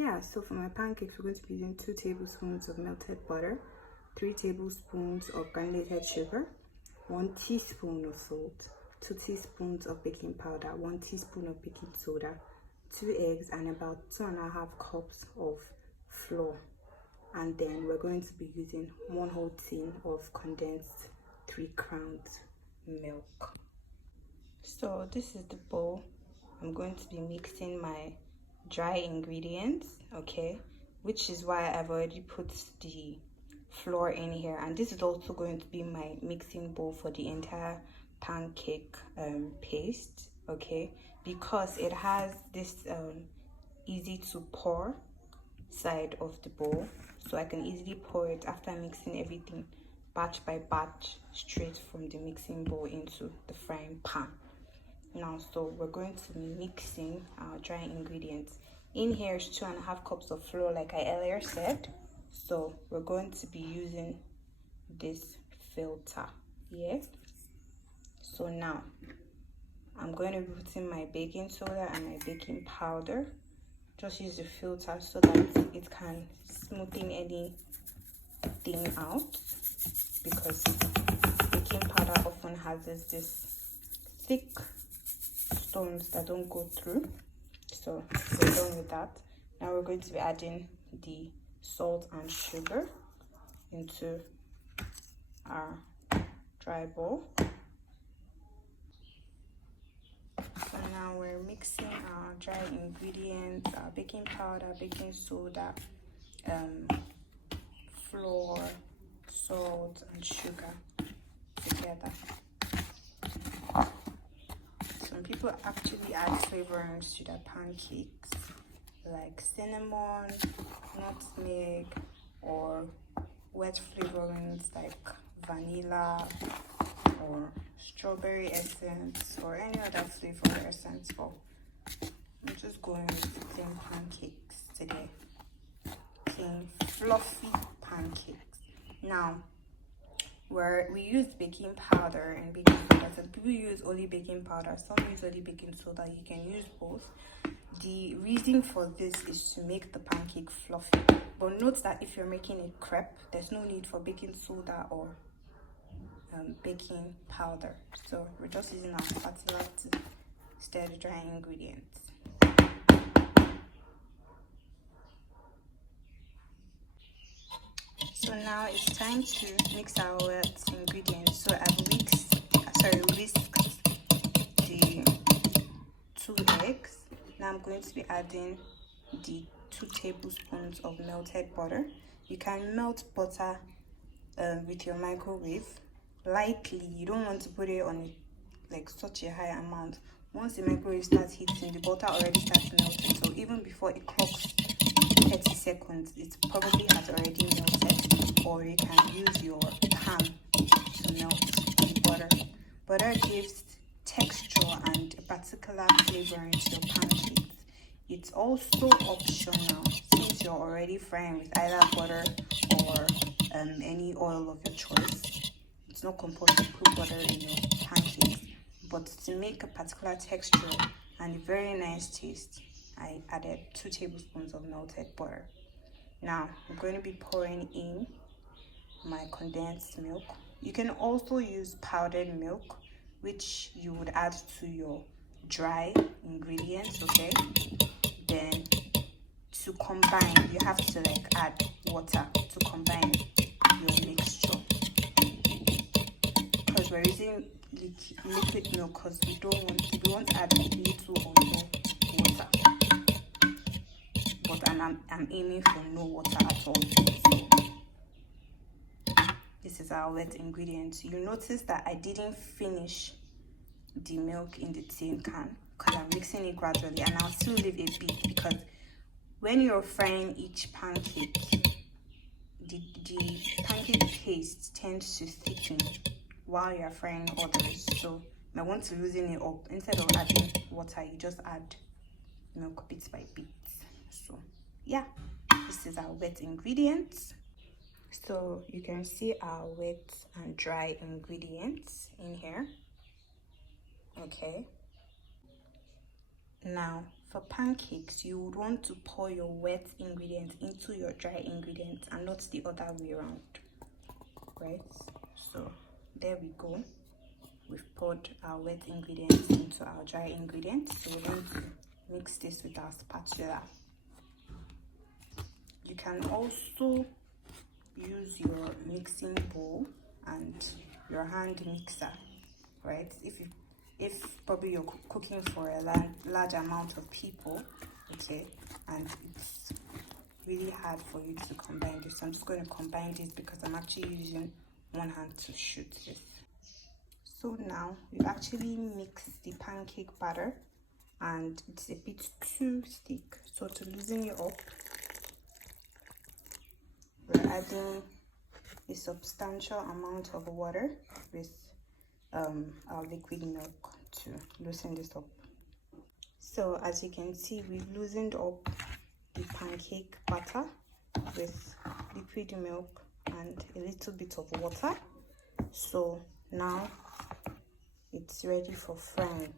yeah, so for my pancakes, we're going to be using 2 tablespoons of melted butter, 3 tablespoons of granulated sugar, 1 teaspoon of salt, 2 teaspoons of baking powder, 1 teaspoon of baking soda, 2 eggs, and about 2.5 cups of flour. And then we're going to be using 1 whole tin of condensed 3 crowns milk. So this is the bowl. I'm going to be mixing my dry ingredients, okay, which is why I've already put the flour in here, and this is also going to be my mixing bowl for the entire pancake paste, okay, because it has this easy to pour side of the bowl, so I can easily pour it after mixing everything batch by batch straight from the mixing bowl into the frying pan. Now, so we're going to be mixing our dry ingredients. In here is 2.5 cups of flour, like I earlier said. So we're going to be using this filter here. So now I'm going to be putting my baking soda and my baking powder. Just use the filter so that it can smoothen anything out, because baking powder often has this thick stones that don't go through. So we're done with that. Now we're going to be adding the salt and sugar into our dry bowl. So now we're mixing our dry ingredients, our baking powder, baking soda, flour, salt and sugar together. Some people actually add flavorings to their pancakes, like cinnamon, nutmeg, or wet flavorings like vanilla or strawberry essence or any other flavor essence. But I'm just going with plain pancakes today. Plain fluffy pancakes. Now, we use baking powder and baking soda. So people use only baking powder, some use only baking soda. You can use both. The reason for this is to make the pancake fluffy. But note that if you're making a crepe, there's no need for baking soda or baking powder. So we're just using our spatula to stir the dry ingredients. So now it's time to mix our wet ingredients. So I've whisked the 2 eggs. Now I'm going to be adding the 2 tablespoons of melted butter. You can melt butter with your microwave lightly. You don't want to put it on like such a high amount. Once the microwave starts heating, the butter already starts melting. So even before it clocks 30 seconds, it probably has already melted. Or you can use your pan to melt the butter. Butter gives texture and a particular flavoring to your pancakes. It's also optional, since you're already frying with either butter or any oil of your choice. It's not compulsory to put butter in your pancakes, but to make a particular texture and a very nice taste, I added 2 tablespoons of melted butter. Now I'm going to be pouring in my condensed milk. You can also use powdered milk, which you would add to your dry ingredients, okay? Then to combine, you have to add water to combine your mixture, because we're using liquid milk because we want to add little or no water, but I'm aiming for no water at all. So this is our wet ingredients. You notice that I didn't finish the milk in the tin can because I'm mixing it gradually, and I'll still leave a bit, because when you're frying each pancake, the pancake paste tends to thicken while you're frying others. So you might want to loosen it up. Instead of adding water, you just add milk bit by bit. So yeah, this is our wet ingredients. So you can see our wet and dry ingredients in here, okay? Now for pancakes, you would want to pour your wet ingredients into your dry ingredients and not the other way around, right? So there we go. We've poured our wet ingredients into our dry ingredients. So we're going to mix this with our spatula. You can also use your mixing bowl and your hand mixer, right? If probably you're cooking for a large amount of people, okay, and it's really hard for you to combine this. So I'm just going to combine this because I'm actually using one hand to shoot this. So now we've actually mixed the pancake batter and it's a bit too thick. So to loosen it up, we're adding a substantial amount of water with our liquid milk to loosen this up. So as you can see, we've loosened up the pancake batter with liquid milk and a little bit of water. So now it's ready for frying.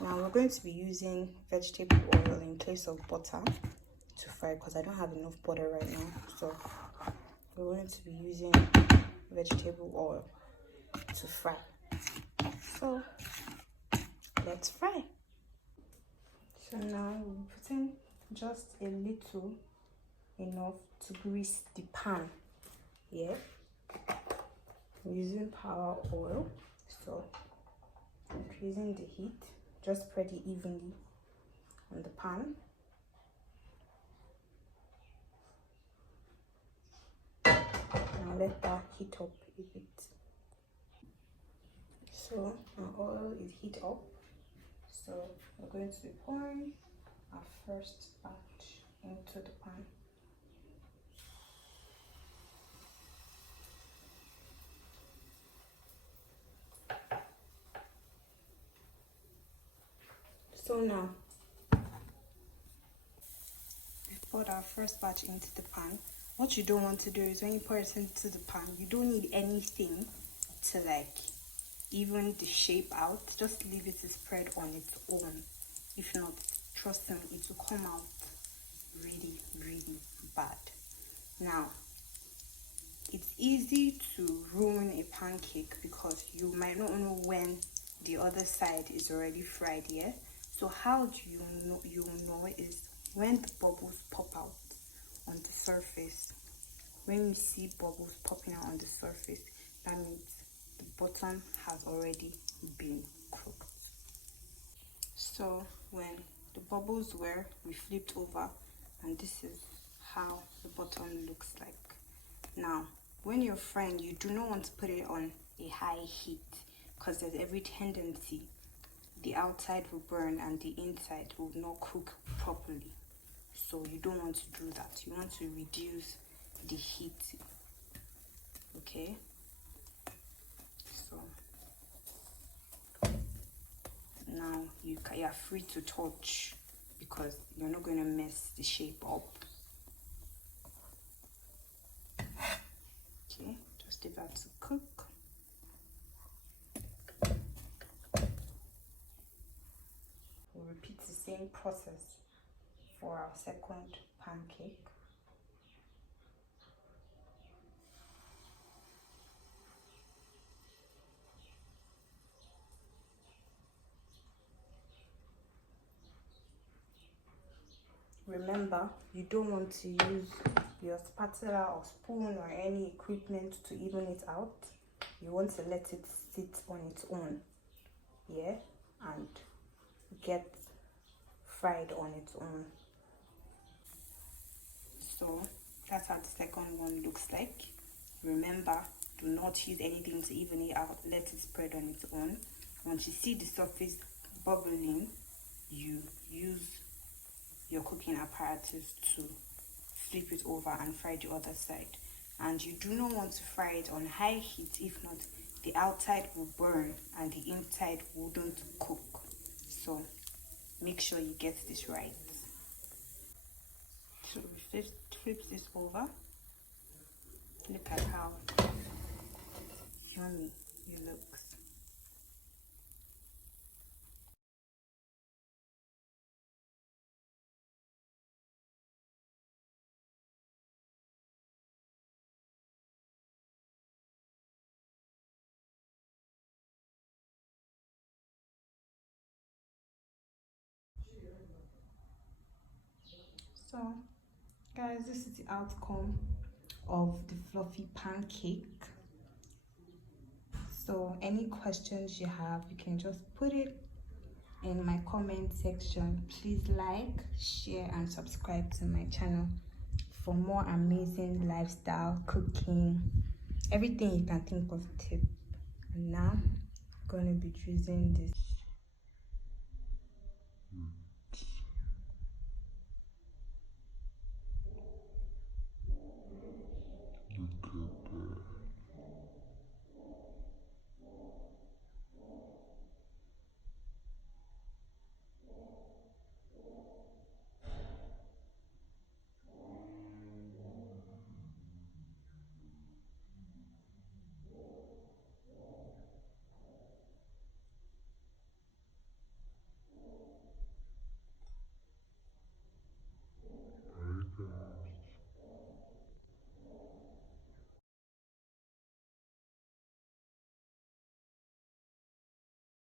Now we're going to be using vegetable oil in place of butter to fry because I don't have enough butter right now. So we're going to be using vegetable oil to fry. So let's fry. So now we're putting just a little enough to grease the pan. Yeah, we're using power oil, so increasing the heat, just spread it evenly on the pan. Now let that heat up a bit. So our oil is heat up, so we're going to be pouring our first batch into the pan. So now we've poured our first batch into the pan. What you don't want to do is when you pour it into the pan, you don't need anything to like even the shape out. Just leave it to spread on its own. If not, trust me, it will come out really, really bad. Now, it's easy to ruin a pancake because you might not know when the other side is already fried. Yeah, so how do you know is when the bubbles pop out on the surface. When you see bubbles popping out on the surface, that means the bottom has already been cooked. So when the bubbles were, we flipped over and this is how the bottom looks like. Now when you're frying, you do not want to put it on a high heat because there's every tendency the outside will burn and the inside will not cook properly. So you don't want to do that. You want to reduce the heat. Okay, so now you are free to touch because you're not going to mess the shape up. Okay, just leave that to cook. We'll repeat the same process for our second pancake. Remember, you don't want to use your spatula or spoon or any equipment to even it out. You want to let it sit on its own, yeah, and get fried on its own. So that's how the second one looks like. Remember, do not use anything to even it out. Let it spread on its own. Once you see the surface bubbling, you use your cooking apparatus to flip it over and fry the other side. And you do not want to fry it on high heat, if not the outside will burn and the inside wouldn't cook. So make sure you get this right. So we flip this over. Look at how yummy it looks. So guys, this is the outcome of the fluffy pancake. So any questions you have, you can just put it in my comment section. Please like, share and subscribe to my channel for more amazing lifestyle, cooking, everything you can think of tip. And now I'm gonna be choosing this